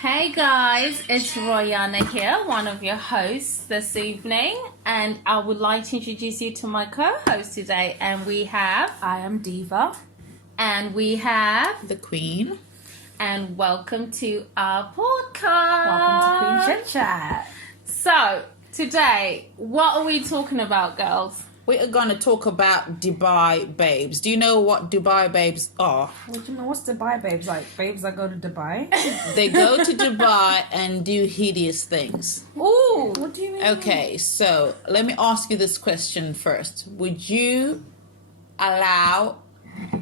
Hey guys, it's Royana here, one of your hosts this evening, and I would like to introduce you to my co-host today. And we have, I am Diva, and we have the Queen, and welcome to our podcast. Welcome to Queen Chitchat. So today, what are we talking about, girls? we are going to talk about Dubai babes. Do you know what Dubai babes are? What do you mean? What's Dubai babes like? Babes that go to Dubai? They go to Dubai and do hideous things. Ooh, What do you mean? Okay, so let me ask you this question first. Would you allow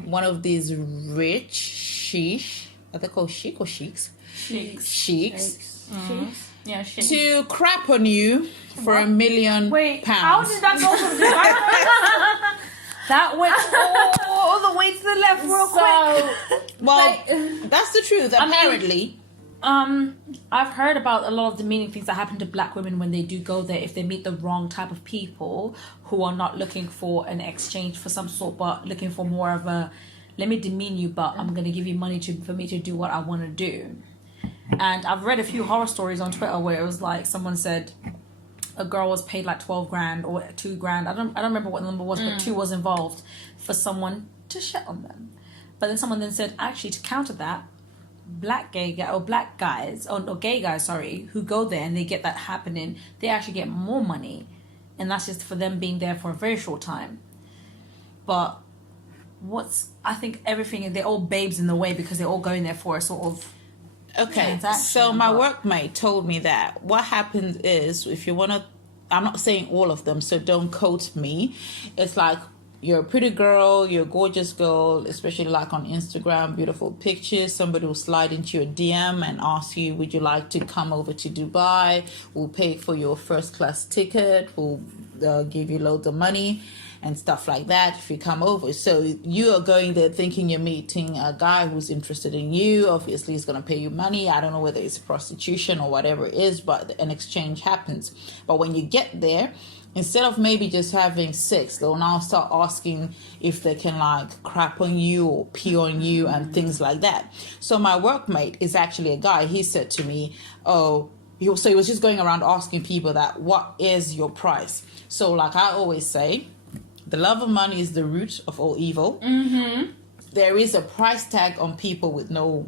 one of these rich sheesh, are they called chic or sheiks? Sheiks. yeah, shit. To crap on you for £1 million. Wait, how did that go from Dubai? That went all the way to the left real quick. Well, that's the truth, apparently. I've heard about a lot of demeaning things that happen to black women when they do go there if they meet the wrong type of people who are not looking for an exchange for some sort, but looking for more of a, let me demean you, but I'm going to give you money for me to do what I want to do. And I've read a few horror stories on Twitter where it was like someone said a girl was paid like 12 grand or 2 grand. I don't remember what the number was, but 2 was involved for someone to shit on them. But then someone then said, actually, to counter that, gay guys who go there and they get that happening, they actually get more money, and that's just for them being there for a very short time. But I think everything, they're all babes in the way because they're all going there for a sort of Okay, so my workmate told me that what happens is, if you want to, I'm not saying all of them, so don't quote me. It's like you're a pretty girl, you're a gorgeous girl, especially like on Instagram, beautiful pictures. Somebody will slide into your DM and ask you, would you like to come over to Dubai? We'll pay for your first class ticket. We'll give you loads of money and stuff like that if you come over. So you are going there thinking you're meeting a guy who's interested in you. Obviously, he's going to pay you money. I don't know whether it's prostitution or whatever it is, but an exchange happens. But when you get there, instead of maybe just having sex, they'll now start asking if they can like crap on you or pee on you and things like that. So my workmate is actually a guy. He said to me, he was just going around asking people that, what is your price? So like I always say, the love of money is the root of all evil. Mm-hmm. There is a price tag on people with no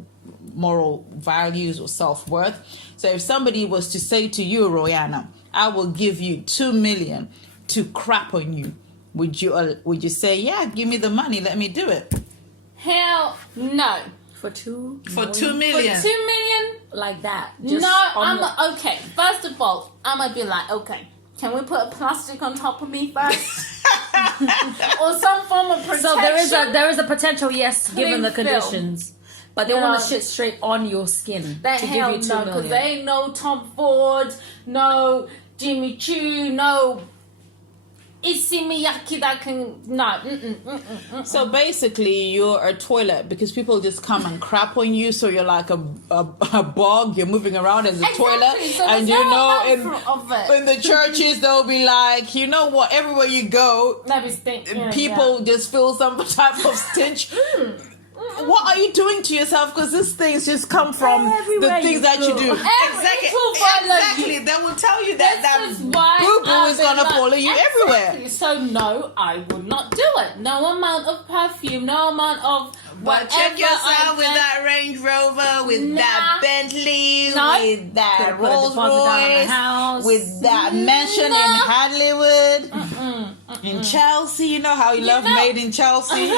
moral values or self-worth. So if somebody was to say to you, Royana, I will give you 2 million to crap on you, would you say, yeah, give me the money, let me do it? Hell no. for 2 For 2 million. For 2 million? like that. Okay. First of all, I'm gonna be like, okay, can we put a plastic on top of me first? Or some form of protection? So there is a potential, yes, given the Please conditions. But they want the shit straight on your skin That to hell give you 2 no, million. because they ain't no Tom Ford, no Jimmy Choo, no Issey Miyake that can So basically, you're a toilet because people just come and crap on you. So you're like a bog. You're moving around as a toilet, So and there's in the churches they'll be like, you know what? Everywhere you go, people just feel some type of stench. What are you doing to yourself? Because these things just come from the things that you do. Exactly. They will tell you that boo-boo is going to follow you everywhere. So no, I would not do it. No amount of perfume, no amount of But check yourself with that Range Rover, with that Bentley, with that Rolls Royce, with that mansion in Hollywood, in Chelsea. You know how you love Made in Chelsea.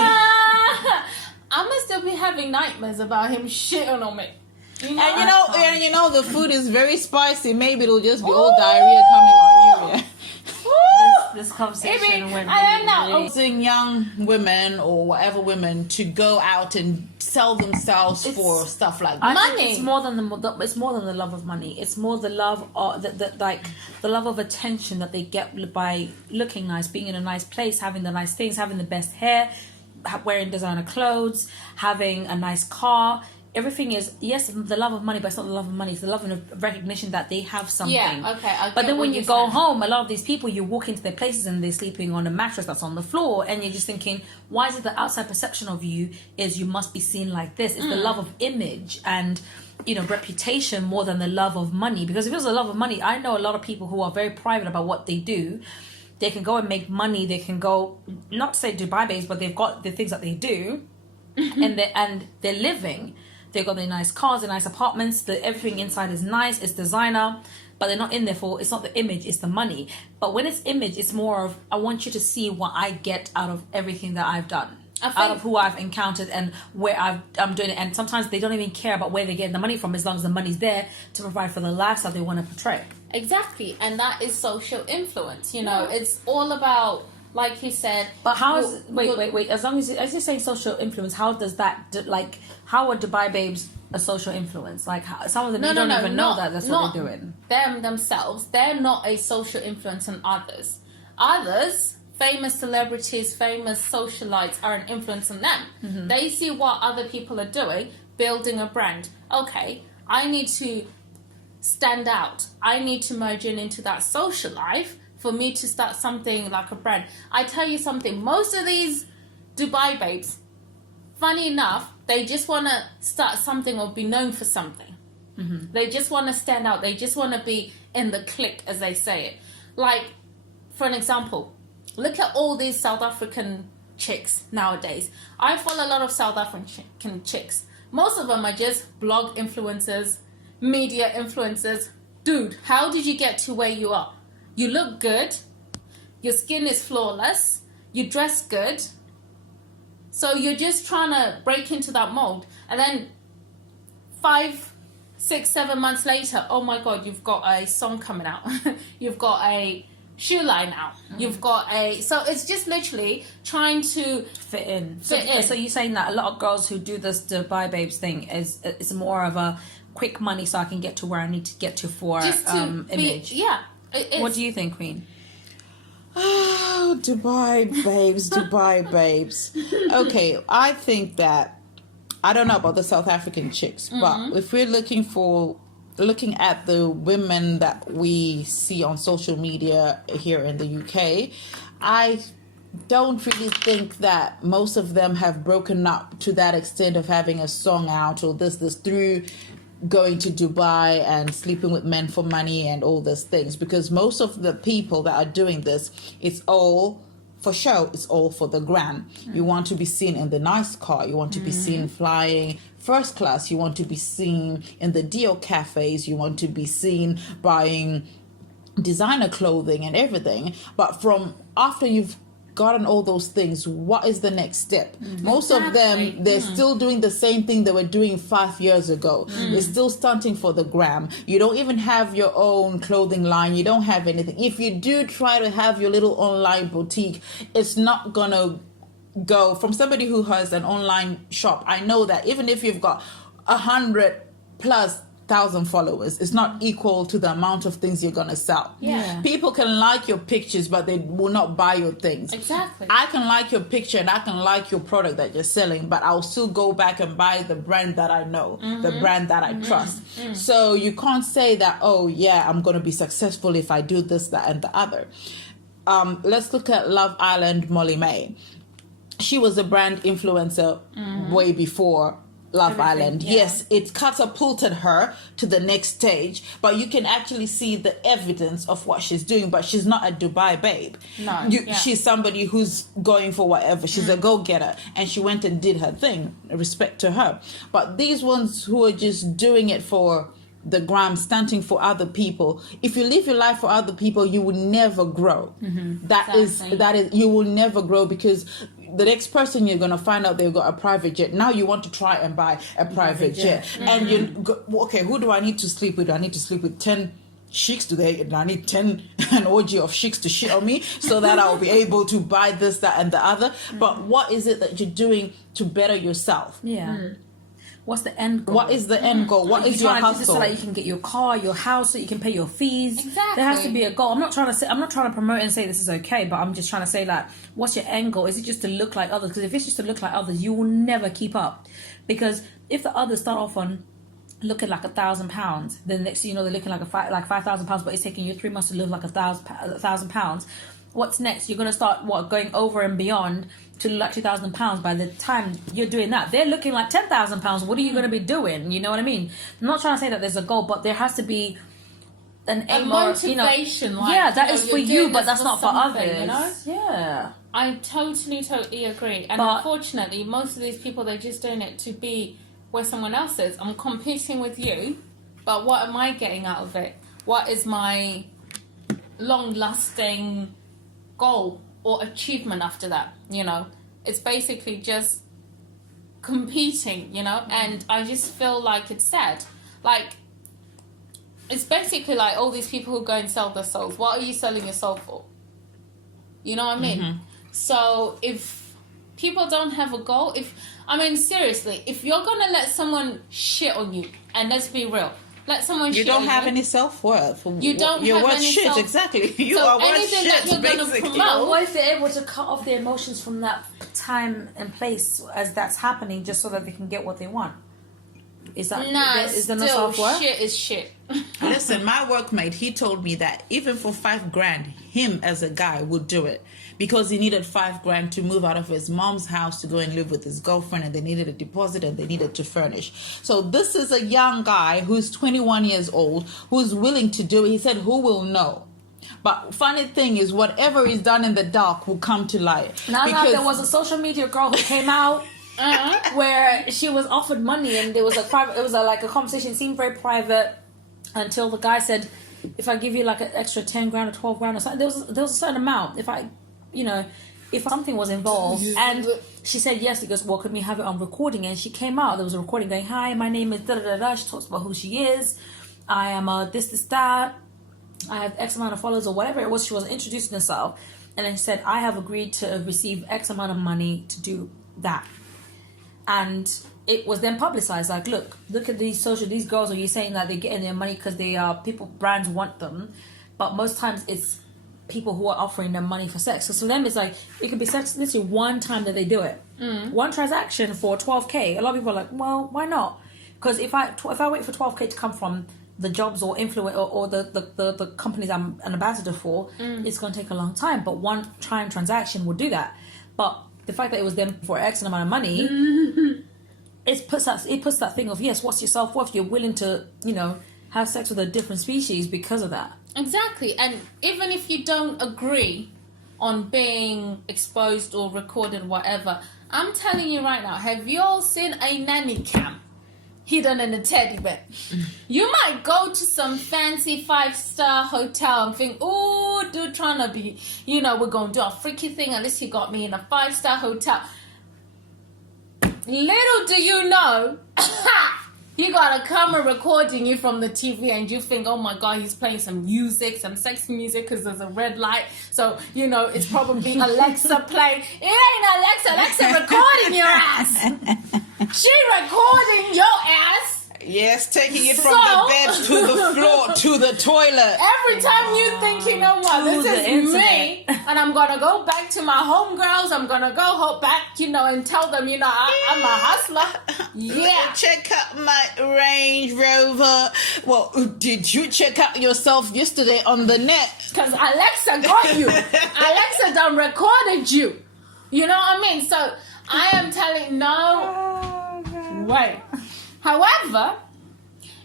I'm gonna still be having nightmares about him shitting on me. And you know the food is very spicy. Maybe it'll just be all diarrhea coming on you. Yeah. This conversation went Using young women or whatever women to go out and sell themselves for stuff like that. Money. It's more than the love of money. It's more the love of the love of attention that they get by looking nice, being in a nice place, having the nice things, having the best hair, wearing designer clothes, having a nice car. everything is, yes, the love of money, but it's not the love of money. It's the love of recognition that they have something. Yeah, okay. But then when you go home, a lot of these people, you walk into their places and they're sleeping on a mattress that's on the floor, and you're just thinking, why is it the outside perception of you is you must be seen like this? It's the love of image and, you know, reputation more than the love of money. Because if it was the love of money, I know a lot of people who are very private about what they do. They can go and make money. They can go, not to say Dubai babes, but they've got the things that they do, and they're living. They've got their nice cars, their nice apartments. Everything inside is nice. It's designer, but they're not in there for. It's not the image. It's the money. But when it's image, it's more of, I want you to see what I get out of everything that I've done, out of who I've encountered and where I'm doing it. And sometimes they don't even care about where they're getting the money from, as long as the money's there to provide for the lifestyle they want to portray. Exactly, and that is social influence. You know, it's all about, like you said. But how is wait? As long as you're saying social influence, how does that how are Dubai babes a social influence? Like some of them don't even know that that's what they're doing. Them themselves, they're not a social influence on others. Others, famous celebrities, famous socialites, are an influence on them. Mm-hmm. They see what other people are doing, building a brand. Okay, I need to stand out. I need to merge into that social life for me to start something like a brand. I tell you something, most of these Dubai babes, funny enough, they just want to start something or be known for something. Mm-hmm. They just want to stand out. They just want to be in the clique, as they say it. Like, for an example, look at all these South African chicks nowadays. I follow a lot of South African chicks. Most of them are just blog influencers, media influencers. Dude, how did you get to where you are? You look good. Your skin is flawless. You dress good. So you're just trying to break into that mold. And then 5, 6, 7 months later, oh my God, you've got a song coming out. You've got a shoe line out. You've got so it's just literally trying to fit in. So you're saying that a lot of girls who do this Dubai babes thing is more of a quick money, so I can get to where I need to get to for image. Yeah. What do you think, Queen? Oh, Dubai babes, Dubai babes. Okay, I think that, I don't know about the South African chicks, but if we're looking at the women that we see on social media here in the UK, I don't really think that most of them have broken up to that extent of having a song out or this through going to Dubai and sleeping with men for money and all those things, because most of the people that are doing this, it's all for show, it's all for the gram. You want to be seen in the nice car, you want to be seen flying first class, you want to be seen in the deal cafes, you want to be seen buying designer clothing and everything. But from after you've gotten all those things, what is the next step? Most of them, they're still doing the same thing they were doing 5 years ago. They're still stunting for the gram. You don't even have your own clothing line. You don't have anything. If you do try to have your little online boutique, it's not gonna go. From somebody who has an online shop, I know that even if you've got 100,000+ followers, it's not equal to the amount of things you're gonna sell. Yeah. People can like your pictures, but they will not buy your things. Exactly. I can like your picture and I can like your product that you're selling, but I'll still go back and buy the brand that I know, the brand that I trust. So you can't say that, oh yeah, I'm gonna be successful if I do this, that, and the other. Let's look at Love Island Molly May. She was a brand influencer way before Love Island. Yeah. Yes, it catapulted her to the next stage, but you can actually see the evidence of what she's doing. But she's not a Dubai babe. No. She's somebody who's going for whatever. She's a go-getter, and she went and did her thing. Respect to her. But these ones who are just doing it for the gram, stunting for other people, if you live your life for other people, you will never grow. That is you will never grow, because the next person you're going to find out they've got a private jet. Now you want to try and buy a private jet. And you go, okay, who do I need to sleep with? Do I need to sleep with 10 sheiks today? I need 10 an orgy of sheiks to shit on me so that I'll be able to buy this, that, and the other. But what is it that you're doing to better yourself? Yeah. what's the end goal? What is the end goal? What is your hustle? So that you can get your car, your house, so you can pay your fees. Exactly. There has to be a goal. I'm not trying to promote and say this is okay, but I'm just trying to say, like, what's your end goal? Is it just to look like others? Because if it's just to look like others, you will never keep up. Because if the others start off on looking like £1,000, then next thing you know they're looking like £5,000, but it's taking you 3 months to live like £1,000. What's next? You're gonna start going over and beyond to like £2,000. By the time you're doing that, they're looking like £10,000. What are you gonna be doing? You know what I mean? I'm not trying to say that there's a goal, but there has to be an aim, motivation. that is for you, but that's not for others. You know? Yeah, I totally agree. And unfortunately, most of these people, they're just doing it to be where someone else is. I'm competing with you, but what am I getting out of it? What is my long-lasting goal or achievement after that? You know, it's basically just competing, you know, and I just feel like it's sad. Like, it's basically like all these people who go and sell their souls. What are you selling your soul for? You know what I mean? So if people don't have a goal, seriously, if you're gonna let someone shit on you, and let's be real, let someone you shit on don't have any self-worth. You don't You're have worth any shit, exactly. You so are worth anything shit, that you're basically. gonna promote, what if they're able to cut off their emotions from that time and place as that's happening, just so that they can get what they want? Is that is there no self-worth? Shit is shit. Listen, my workmate, he told me that even for $5,000, him as a guy would do it, because he needed $5,000 to move out of his mom's house to go and live with his girlfriend, and they needed a deposit and they needed to furnish. So this is a young guy who's 21 years old, who's willing to do it. He said, who will know? But funny thing is, whatever is done in the dark will come to light. Now there was a social media girl who came out where she was offered money, and there was a conversation. It seemed very private until the guy said, if I give you like an extra 10 grand or 12 grand or something, there was a certain amount. If something was involved, and she said yes, he goes, well, can we have it on recording? And she came out, there was a recording going, hi, my name is da-da-da-da. She talks about who she is. I am this, that. I have X amount of followers, or whatever it was. She was introducing herself, and then she said, I have agreed to receive X amount of money to do that. And it was then publicized, like, look at these girls, are you saying that they're getting their money because they are brands want them, but most times it's people who are offering them money for sex. So for them, it's like, it could be sex literally one time that they do it. One transaction for $12,000. A lot of people are like, well, why not? Because if I wait for $12,000 to come from the jobs or influence or the companies I'm an ambassador for, it's going to take a long time. But one time transaction would do that. But the fact that it was them for X amount of money, it puts that thing of, yes, what's your self-worth? You're willing to, have sex with a different species because of that. Exactly. And even if you don't agree on being exposed or recorded, whatever, I'm telling you right now, have you all seen a nanny cam hidden in a teddy bear? You might go to some fancy 5-star hotel and think, oh, dude, trying to be, we're going to do a freaky thing, at least he got me in a 5-star hotel. Little do you know, you got a camera recording you from the TV, and you think, oh my God, he's playing some music, some sexy music, because there's a red light. So, it's probably Alexa playing. It ain't Alexa recording your ass. She recording your ass. Yes, taking it from the bed to the floor to the toilet. Every time you think, you know what, this is me, and I'm going to go back to my homegirls, I'm going to go back, and tell them, I'm a hustler. Yeah. Check out my Range Rover. Well, did you check out yourself yesterday on the net? Because Alexa got you. Alexa done recorded you. You know what I mean? So I am telling, wait. However,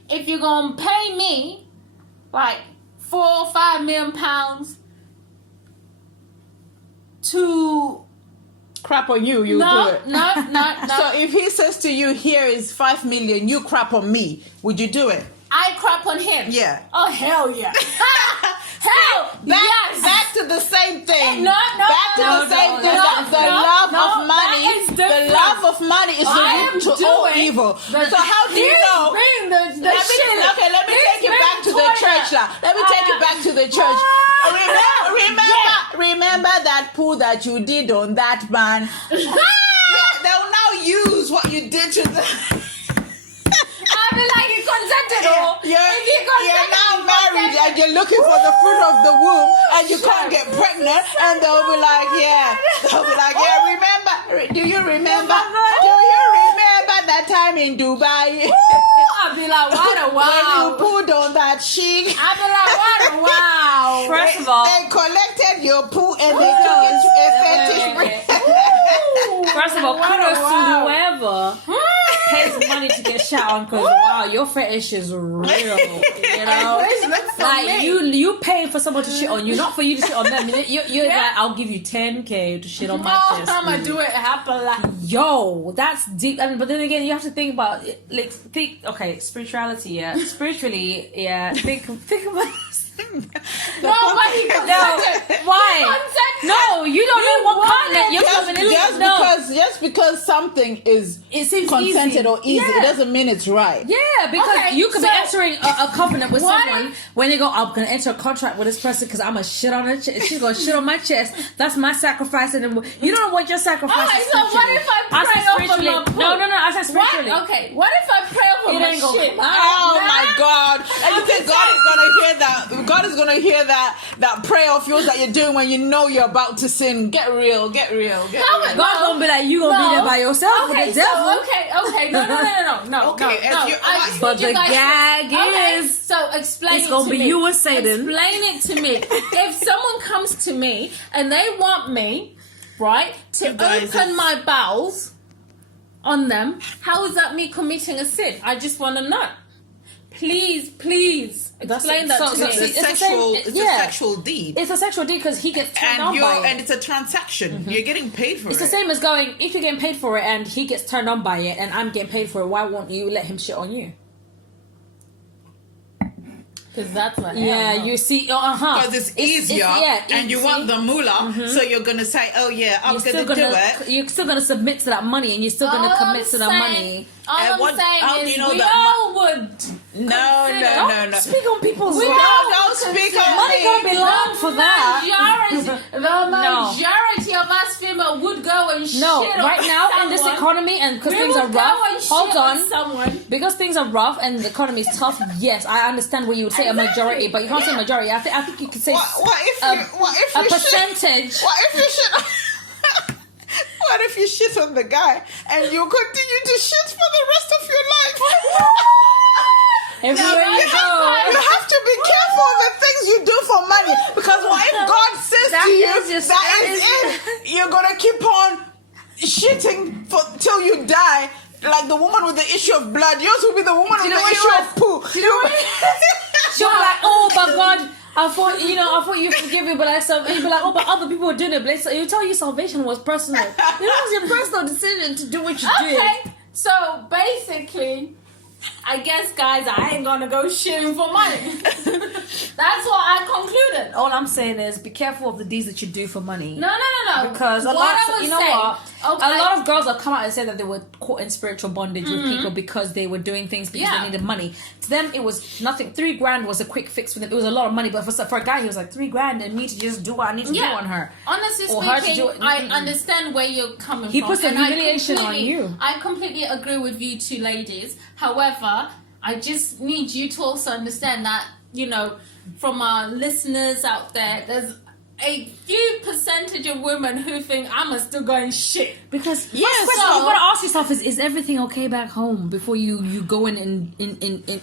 if you're going to pay me like £4 or £5 million to crap on you, do it. No. So if he says to you, here is 5 million, you crap on me, would you do it? I crap on him. Yeah. Oh, hell yeah. Yes. Back to the same thing. Back to the same thing. The love of money. The love of money is the root to all evil. So how do you know? Let me take you back to the church now. Let me take you back to the church. Remember that pull that you did on that man. They'll now use what you did to them. be like, you consented, or You're consented, now married and you're looking for the fruit of the womb and you can't get pregnant, and they'll be like, remember? Do you remember? Do you remember that time in Dubai? I'll be like, what a wow. When you pulled on that chic. I'll be like, what a wow. First of all, They collected your poo and they took it to a fetish brand. First of all, kudos to whoever pays money to get shot on, because wow, your fetish is real. You know, like you paying for someone to shit on you, not for you to shit on them. You're like, I'll give you 10K to shit on my chest. I'm gonna do it happily. Yo, that's deep. But then again, you have to think about spirituality. Yeah, spiritually, yeah. Think about. Nobody consented. Why? No, you don't know what continent you're coming into. Just because something is consented easy. or easy, it doesn't mean it's right. Yeah, because you could be entering a covenant with someone when they go, I'm going to enter a contract with this person because I'm going to shit on her chest. She's going to shit on my chest. That's my sacrifice. And then you don't know what your sacrifice is. So what if I pray over my poop? No, I said spiritually. What? Okay, what if I pray over my shit? Oh my God. And you think God is going to hear that? God is going to hear that prayer of yours that you're doing when you know you're about to sin. Get real. God's going to be like, you going to be there by yourself with the devil. Okay. No. But the gag is... So explain it's going to be me. you and Satan. Explain it to me. If someone comes to me and they want me, right, to open my bowels on them, how is that me committing a sin? I just want to know. Please explain that to me. It's a sexual deed. It's a sexual deed because he gets turned on by it. And it's a transaction. Mm-hmm. You're getting paid for it. It's the same as going, if you're getting paid for it and he gets turned on by it and I'm getting paid for it, why won't you let him shit on you? Because that's what. Yeah, you see, because it's easier, and you want the moolah, so you're gonna say, "Oh yeah, I'm gonna do it." You're still gonna submit to that money, and you're still gonna commit to the money. All I'm saying is, we all would. No. Speak on people's. Don't speak on money. Can't be long for that. The majority of us female would go and shit on right now someone. In this economy and because things are rough. Hold on, because things are rough and the economy is tough. Yes, I understand what you would say a majority, but you can't say majority. I think you could say a percentage. What if you shit on the guy and you continue to shit for the rest of your life? You have to be careful the things you do for money, because what if God says to you that is it? You're gonna keep on shitting till you die, like the woman with the issue of blood. Yours will be the woman with the issue of poo. She'll be like, oh my God, I thought you forgive me, but you'd be like, oh, but other people were doing it. But you tell you salvation was personal. It was your personal decision to do what you did. Okay, so basically, I guess, guys, I ain't gonna go shitting for money. That's what I concluded. All I'm saying is, be careful of the deeds that you do for money. No. Because a lot of girls have come out and said that they were caught in spiritual bondage with people because they were doing things because they needed money. To them, it was nothing. $3,000 was a quick fix for them. It was a lot of money, but for a guy, he was like, $3,000 and me to just do what I need to do on her. Honestly speaking, I understand where you're coming from. He puts the humiliation on you. I completely agree with you two ladies. However, I just need you to also understand that, from our listeners out there's a few percentage of women who think I'm still going shit. Because you gotta ask yourself is everything okay back home before you go in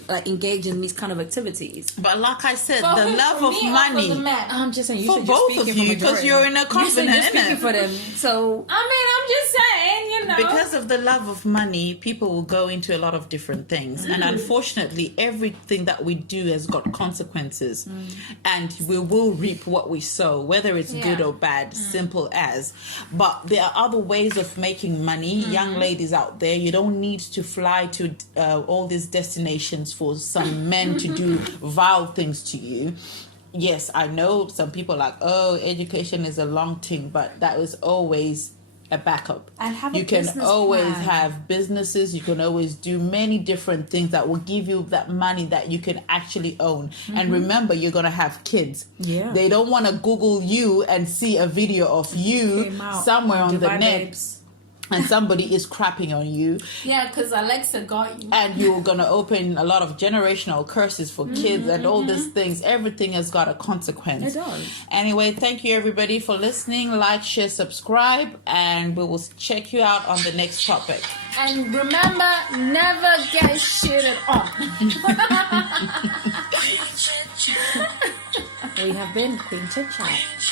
like engage in these kind of activities. But like I said, the love of money. I'm just saying for both of you, because you're in a covenant. You're speaking for them. So I'm just saying, because of the love of money, people will go into a lot of different things, and unfortunately, everything that we do has got consequences, and we will reap what we sow, whether it's good or bad. Simple as. But there are other ways of making money. Young ladies out there, you don't need to fly to all these destinations for some men to do vile things to you. Yes, I know some people are like, oh, education is a long thing, but that was always a backup. You can always have businesses. You can always do many different things that will give you that money that you can actually own. And remember, you're going to have kids. They don't want to Google you and see a video of you somewhere on the net. and somebody is crapping on you. Yeah, because Alexa got you. And you're going to open a lot of generational curses for kids and all these things. Everything has got a consequence. It does. Anyway, thank you everybody for listening. Like, share, subscribe, and we will check you out on the next topic. And remember, never get shitted on. We have been Queen Chitchat.